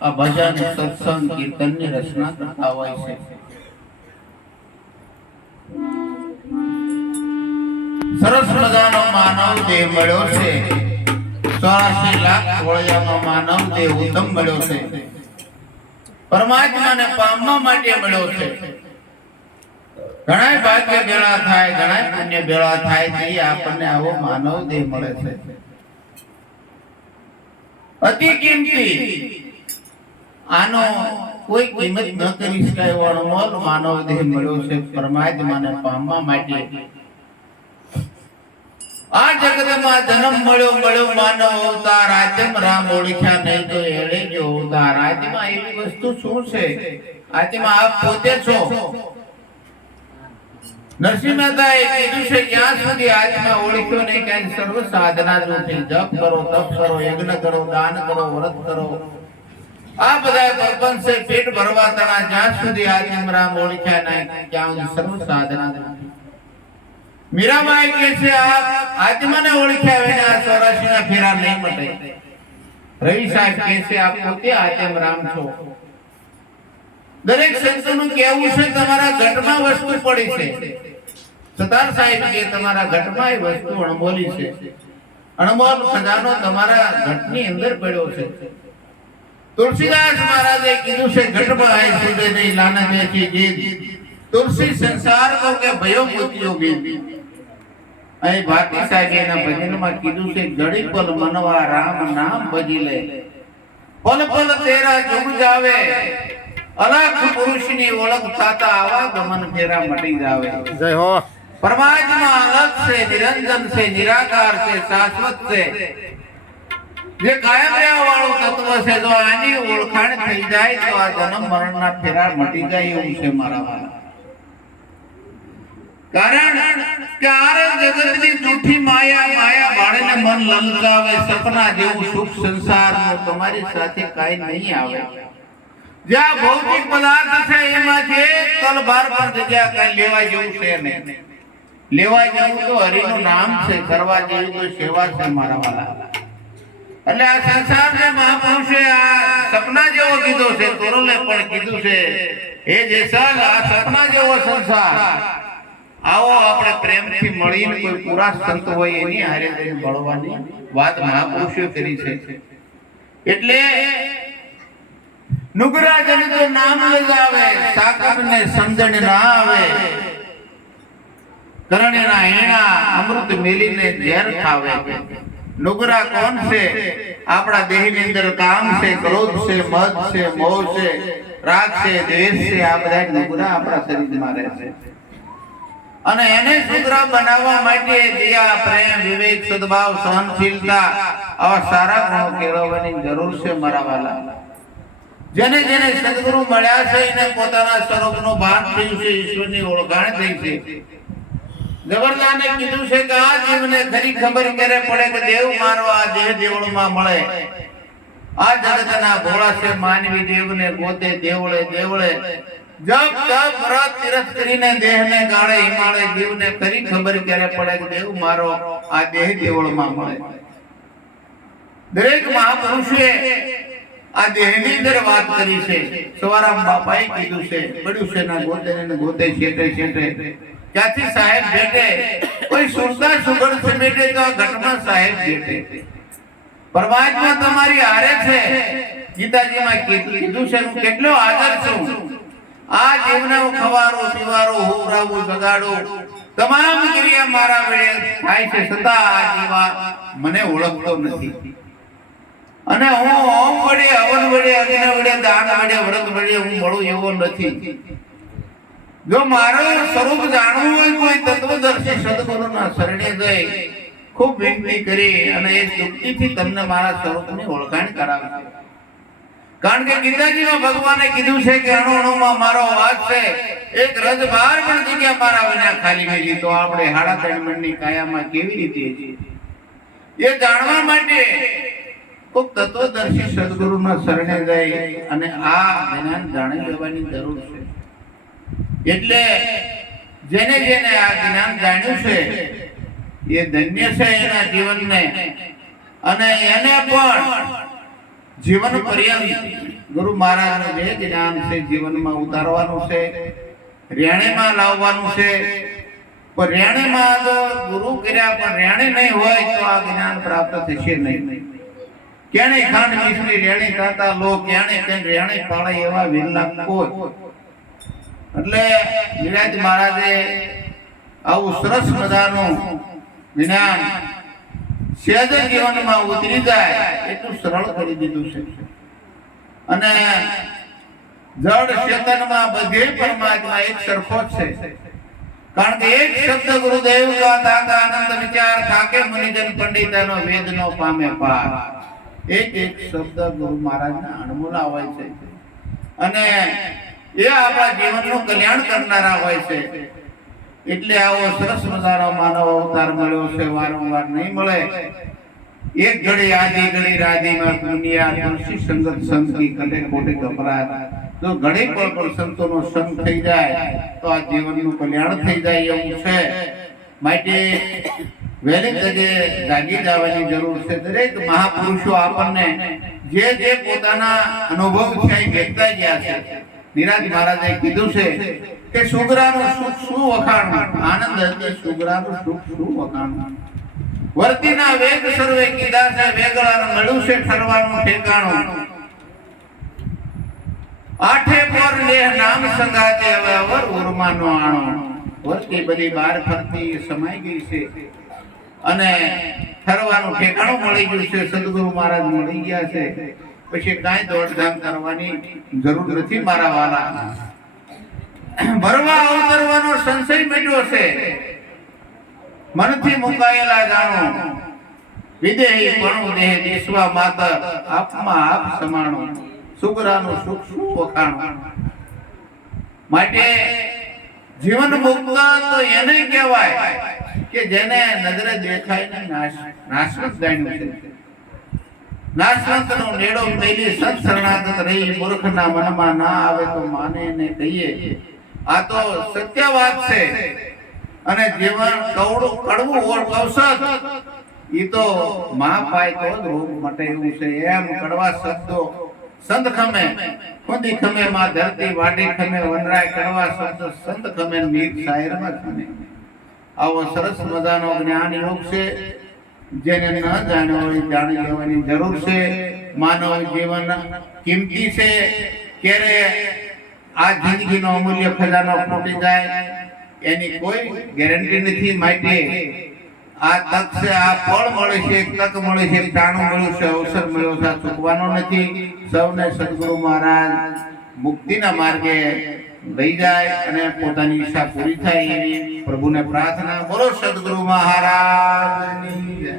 આ ભજન સત્સંગ કીર્તનની રચના કરતા હોય છે। સરસ મજાનો માનવ દેહ મળ્યો છે। 84 લાખ ખોળિયાનો માનવ દેહ ઉત્તમ મળ્યો છે। પરમાત્માને પામવા માટે મળ્યો છે। ઘણા ભાગ્ય ભેળા થાય, ઘણા પુણ્ય ભેળા થાય તે આપણને આવો માનવ દેહ મળે છે। અતિ કિંમતી, આનો કોઈ કિંમત ન કરી શકાય એવો અનમોલ માનવ દેહ મળ્યો છે પરમાત્માને પામવા માટે। આ જગતમાં જન્મ મળ્યો માનવ અવતાર, આત્મ રામ ઓળખ્યા નહીં તો એળે જો અવતાર। આત્મા એવી વસ્તુ શું છે? આત્મા આપ પોતે છો। નરસિંહ મહેતાએ કીધું છે જ્યાં સુધી આત્મા ઓળખ્યો નહીં કે સર્વ સાધના રૂપી જપ કરો, તપ કરો, યજ્ઞ કરો, દાન કરો, વ્રત કરો, આ બધા પ્રપંચ છે પેટ ભરવા તણા, જ્યાં સુધી આત્મ રામ ઓળખ્યા નહીં ત્યાં સર્વ સાધના રૂપી। મીરાબાઈ કહે છે આપ આત્માને ઓળખ્યા વિના 84 ના ફેરા નહીં મટે। રવિ સાહેબ કહે છે આપ પોતે આત્મ રામ છો। દરેક સંતોનું કહેવું છે તમારા ઘટમાં વસ્તુ પડી છે। સતાર સાહેબ કે તમારા ઘટમાં એ વસ્તુ અણમોલી છે। અણમોલ ખજાનો તમારા ઘટની અંદર પડ્યો છે। તુલસીદાસ મહારાજે કીધું છે ઘટમાં આય સુધે નહીં લાના બેચી જીત, તુલસી સંસાર કો કે ભયો મોતિયો ગીત। અહીં ભારતી સાહેબના ભજનમાં કીધું છે ઘડી પલ મનવા રામ નામ ભજી લે, પલ પલ તેરા જુગ જાવે, અલખ પુરુષની ઓળખ થાતા આવા ગમન ફેરા મટી જાવે। જય હો। પરમાત્મા અલગ છે, નિરંજન છે, નિરાકાર છે, શાશ્વત છે, જે કાયમ રહેવા વાળું તત્વ છે। જો આની ઓળખાણ થઈ જાય તો આ જન્મ મરણના ફેરા મટી જાય એવું છે મારા વાલા। કારણ કે આરે જગતની જૂઠી માયા બાળીને મન લલચાવે, સપના જેવું સુખ સંસારનું તમારી સાથે કાઈ નહીં આવે। જ્યાં ભૌતિક પદાર્થ છે એમાં જે તલભાર પર જગ્યા કાઈ લેવા જેવું છે નહીં। લેવા જેવું તો હરિનું નામ છે, કરવા જેવું તો સેવા છે મારા વાલા। એટલે આ સંસાર જે મહાપુરુષે આ સપના જેવો કીધો છે, તોરલે પણ કીધું છે એ જે સલ આ સપના જેવો સંસાર, આવો આપણે પ્રેમથી મળીને કોઈ પુરા સંત હોય એની હારે જઈને મળવાની વાત મહાપુરુષે કરી છે। એટલે નુગરા જન તો નામ લગાવે, સાકરને સમજણ ના આવે, કરણેના હેણા અમૃત મેલીને ઝેર ખાવે। નુગરા કોણ છે? આપણા દેહની અંદર કામ છે, ક્રોધ છે, મદ છે, મોહ છે, રાગ છે, દ્વેષ છે, આ બધા નુગરા આપણા શરીરમાં રહે છે। અને એને સુધરા બનાવવા માટે દયા, પ્રેમ, વિવેક, સદભાવ, સહનશીલતા આવા સારા ગુણો કેળવવાની જરૂર છે મારા વાલા। જેને જેને સદગુરુ મળ્યા છે એને પોતાના સ્વરૂપનું ભાન થયું છે, ઈશ્વરની ઓળખાણ થઈ છે। જબરદાને કીધું છે કે આ જીવને ખરી ખબર ક્યારે પડે કે દેવ મારવા દેહ દેવળમાં મળે। આ જગતના ભોળા છે માનવી દેવને ગોતે દેવળે દેવળે, જપ તપ વ્રત તીરથ કરીને દેહને ગાળે હિમાળે, જીવને ખરી ખબર ક્યારે પડે કે દેવ મારો આ દેહ દેવળમાં મળે। દરેક મહાપુરુષે આ દેહની અંદર વાત કરી છે। સવારામ બાપાએ કીધું છે પડ્યું છે ના ગોતે ને ગોતે છેટે છેટે, ક્યાંથી સાહેબ ભેટે, કોઈ સુરતા સુગંધ સમેટે તો આ ઘટમાં સાહેબ ભેટે। પરમાત્મા તમારી હારે છે। ગીતાજીમાં કીધું છે હું કેટલો હાજર છું। આ જીવને હું ખવારો પીવારો હોવરાવું જગાડું, તમામ ક્રિયા મારા વડે થાય છે, છતાં આ જીવા મને ઓળખતો નથી। અને હું ઓમ વડે, હવન વડે, અગ્નિ વડે, દાન વડે, વ્રત વડે હું મળું એવો નથી। જો મારું સ્વરૂપ જાણવું હોય કોઈ તત્વદર્શી સદગુરુના શરણે જઈ ખૂબ વિનંતી કરી અને એ યુક્તિથી તમને મારા સ્વરૂપની ઓળખાણ કરાવશે। કારણ કે ગીતાજીમાં ભગવાને કીધું છે કે અણુ અણુમાં મારો વાસ છે, એક રજભાર પણ જગ્યા મારા વિના ખાલી મેલી તો આપણે 3.5 મણની કાયામાં કેવી રીતે છીએ એ જાણવા માટે ખૂબ તત્વદર્શી સદગુરુના શરણે જઈ અને આ જ્ઞાન જાણી લેવાની જરૂર છે। એટલે જેને જેને આ જ્ઞાન જાણ્યું છે એ ધન્ય છે એના જીવનને, અને એને પણ જીવન પર્યંત ગુરુ મહારાજનું જે જ્ઞાન છે જીવનમાં ઉતારવાનું છે, રેણીમાં લાવવાનું છે. પણ રેણીમાં જો ગુરુ કર્યા પણ રેણી નહીં હોય તો આ જ્ઞાન પ્રાપ્ત થશે નહીં. કેણે ખાંડ મિશ્રી રેણી તાતા લો, કેણે કઈ રેણી પાળે એવા વિરલા કોઈ. એટલે નિરાજ મહારાજે આવું સરસ મજાનું જ્ઞાન સહેજ જીવનમાં ઉતરી જાય એટલું સરળ કરી દીધું છે. અને જડ ચેતનમાં બધે પરમાત્મા એક સરખો જ છે. કારણ કે એક શબ્દ ગુરુદેવ કા તાકા આનંદ વિચાર થાકે મુનિજન પંડિતનો વેદનો પામે પાર. એક એક શબ્દ ગુરુ મહારાજના અણમોલા હોય છે અને એ આપણા જીવનનું કલ્યાણ કરનારા હોય છે. એટલે આવો સરસ મજાનો માનવ અવતાર મળ્યો છે, વારંવાર નહીં મળે. એક ઘડી આદિ ઘડી રાધીમાં દુનિયા તુલસી સંગત સંગી કટે કોટે ગભરાત. જો ઘડી પર સંતોનો સંગ થઈ જાય તો આ જીવનનું કલ્યાણ થઈ જાય એવું છે. માટે વહેલી તકે જાગી જવાની જરૂર છે. દરેક મહાપુરુષો આપણને જે જે પોતાના અનુભવ છે એ વ્યક્તા ગયા છે. નિરાજ મહારાજે કીધું છે કે સુગરાનું સુખ શું વખાણું, આનંદ હતી સુગરાનું સુખ શું વખાણું. વર્તીના વેગ સર્વે કીધા છે, વેગળાનું મળ્યું છે ઠરવાનું ઠેકાણું. આઠે પર લેહ નામ સંગાતે હવે અવર ઉર્માનો આણો. વર્તી બધી બહાર ફરતી સમાઈ ગઈ છે અને ઠરવાનું ઠેકાણું મળી ગયું છે. સદગુરુ મહારાજ મળી ગયા છે. પછી કાંઈ દોડધામ કરવાની જરૂર નથી મારા વાલા. ભરવા અવતરવાનો સંશય મેળ્યો છે, મનથી મુકાયેલા જાણો. વિદેહી પણું દેહ દેશવા માતર, આપમાં આપ સમાણો. સુગરાનું સુખ શું વખાણું. માટે જીવન મુક્ત તો એને કહેવાય કે જેને નજરે દેખાય ને નાશવંત જાણ્યું છે. નાશવંતનો નેડો મેલી સત શરણાગત રહી, મૂર્ખના મનમાં ના આવે તો માને ને કહીએ. આ તો સત્ય વાત છે. અને જીવન કડવું ઔષધ ઈ તો મહાપાય તો જ રોગ મટે એવું છે. એમ કડવા શબ્દો સંત ખમે, ખુદી ખમે માં ધરતી, વાડી ખમે વનરાય. કડવા શબ્દ સંત ખમે મીર શાયરમાં ખમે. આવો સરસ મજાનો જ્ઞાન યોગ છે. જેને ન જાણ્યો હોય જાણી લેવાની જરૂર છે. માનવ જીવન કિંમતી છે. ક્યારે આ જિંદગીનો અમૂલ્ય ખજાનો ફૂટી જાય એની કોઈ ગેરંટી નથી. માટે આ તક છે, આ ફળ મળે છે, તક મળે છે, ટાણું મળ્યું છે, અવસર મળ્યો છે, ચૂકવાનો નથી. સૌને સદગુરુ મહારાજ મુક્તિના માર્ગે લઈ જાય અને પોતાની ઈચ્છા પૂરી થાય એવી પ્રભુને પ્રાર્થના. બોલો સદગુરુ મહારાજની જય.